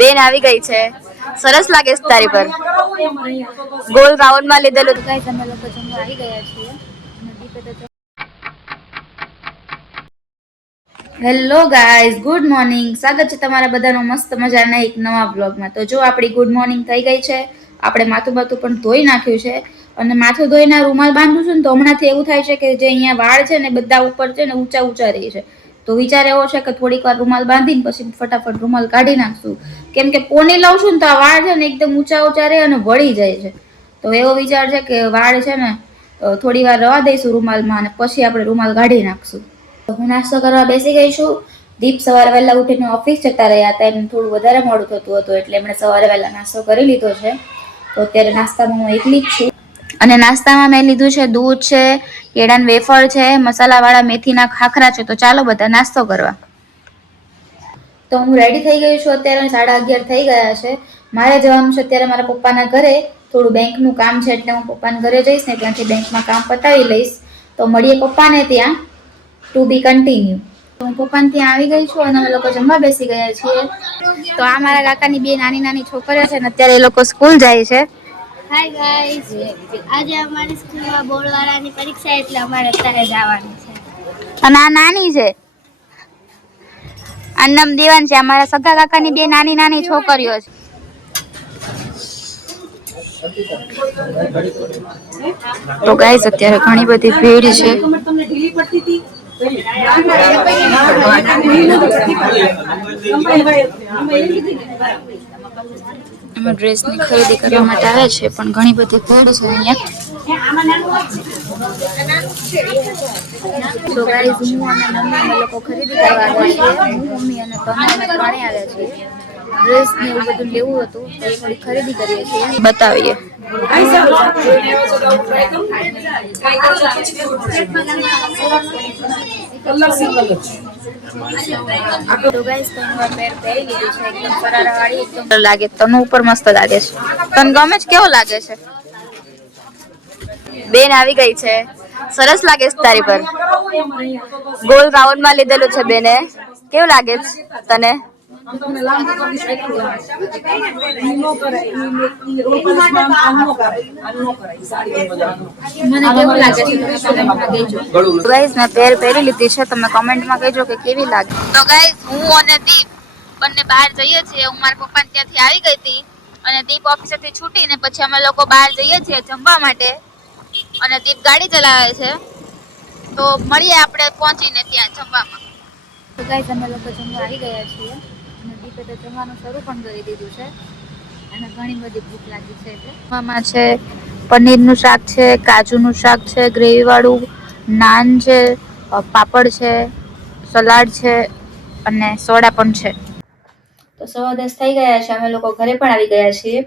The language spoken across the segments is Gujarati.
બેન આવી ગઈ છે, સરસ લાગે છે તારી પર. ગોલ રાઉન્ડ માં લીધેલું. ગાઈસ અમે લોકો જમવા આવી ગયા છીએ. Hello guys, good morning. સ્વાગત છે તમારા બધાનો મસ્ત મજાના એક નવા બ્લોગમાં. તો જો આપણી ગુડ મોર્નિંગ થઈ ગઈ છે. આપણે માથું પણ ધોઈ નાખ્યું છે અને માથું ધોઈને રૂમાલ બાંધું છું ને તો હમણાંથી એવું થાય છે કે જે અહીંયા વાળ છે ને બધા ઉપર છે ને ઊંચા ઊંચા રહી છે. તો વિચાર એવો છે કે થોડીક વાર રૂમાલ બાંધીને પછી ફટાફટ રૂમાલ કાઢી નાખશું, કેમ કે પોની લઉં છું ને તો આ વાળ છે ને એકદમ ઊંચા ઊંચા રહે અને વળી જાય છે. તો એવો વિચાર છે કે વાળ છે ને થોડી વાર રવા દઈશું રૂમાલમાં અને પછી આપણે રૂમાલ કાઢી નાખશું. હું નાસ્તો કરવા બેસી ગઈ છું. દીપ સવારે વહેલા ઉઠીને ઓફિસ જતા રહ્યા હતા, એમ થોડું વધારે મોડું થતું હતું એટલે એમણે સવારે વહેલા નાસ્તો કરી લીધો છે. તો અત્યારે નાસ્તામાં હું એકલી જ છું અને નાસ્તામાં મેં લીધું છે દૂધ છે, કેળાના વેફર છે, મસાલાવાળા મેથીના ખાખરા છે. તો ચાલો બધા નાસ્તો કરવા. તો હું રેડી થઈ ગઈ છું. અત્યારે 11:30 થઈ ગયા છે. મારે જવાનું છે અત્યારે મારા પપ્પાના ઘરે. થોડું બેંકનું કામ છે એટલે હું પપ્પાના ઘરે જઈશ ને ત્યાંથી બેંકમાં કામ પતાવી લઈશ. તો મળીએ પપ્પાને ત્યાં. ટુ બી કન્ટિન્યુ. હું પપ્પાને ત્યાં આવી ગઈ છું અને અમે લોકો જમવા બેસી ગયા છીએ. તો આ મારા કાકાની બે નાની નાની છોકરીઓ છે ને અત્યારે એ લોકો સ્કૂલ જાય છે. હાય ગાઈસ, આજે અમારી સ્કૂલમાં બોર્ડ વાળાની પરીક્ષા એટલે અમારે અત્યારે જવાનું છે. અને આ નાની છે, આ નામ દેવાન છે. અમારા સગા કાકાની બે નાની નાની છોકરીઓ છે. તો ગાઈસ અત્યારે ઘણી બધી ભીડ છે. અમે ડ્રેસની ખરીદી કરવા માટે આવ્યા છે પણ ઘણી બધી ભીડ છે અહીંયા. તો ગાઈસ હું અને મમ્મી અમે લોકો ખરીદી કરવા આવ્યા છીએ. હું, મમ્મી અને તને અમે ત્રણે આવ્યા છીએ. ડ્રેસ ને એવું બધું લેવું હતું તો એ થોડી ખરીદી કરીએ છીએ, બતાવીએ. લાગે તને ઉપર મસ્ત લાગે છે. તને ગમે છે? કેવો લાગે છે? બેન આવી ગઈ છે, સરસ લાગે છે તારી પર. ગોલ રાઉન્ડ માં લીધેલું છે બેને. કેવું લાગે છે તને? ગાઈસ મેં પહેરી લીધી છે, તમે કમેન્ટમાં કહેજો કે કેવી લાગે. તો ગાઈસ હું અને દીપ બંને બહાર જઈએ છીએ. હું મારા પપ્પા ત્યાંથી આવી ગઈ હતી અને દીપ ઓફિસેથી છૂટીને પછી અમે લોકો બહાર જઈએ છીએ જમવા માટે અને દીપ ગાડી ચલાવે છે. તો મળીએ આપણે પહોંચીને ત્યાં જમવામાં. તો ગાઈસ અમે લોકો જમવા આવી ગયા છીએ અને દીપે તો જમવાનું શરૂ પણ કરી દીધું છે અને ઘણી બધી ભૂખ લાગી છે. એટલે આમાં છે પનીરનું શાક છે, કાજુનું શાક છે, ગ્રેવી વાળું, નાન છે, પાપડ છે, સલાડ છે અને સોડા પણ છે. તો 10:15 થઈ ગયા છે. અમે લોકો ઘરે પણ આવી ગયા છીએ.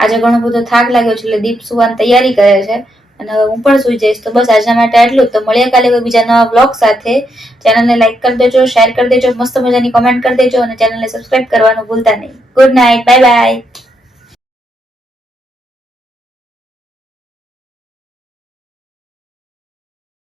આજે ઘણો બધો થાક લાગ્યો છે એટલે દીપ સુવાની તૈયારી કરે છે અને હવે હું પણ સુઈ જઈશ. તો બસ આજના માટે આટલું. તો મળીએ કાલે કોઈ બીજા નવા બ્લોગ સાથે. ચેનલને લાઈક કરી દેજો, શેર કરી દેજો, મસ્ત મજાની કમેન્ટ કરી દેજો અને ચેનલને સબસ્ક્રાઇબ કરવાનું ભૂલતા નહીં. Good night, bye bye.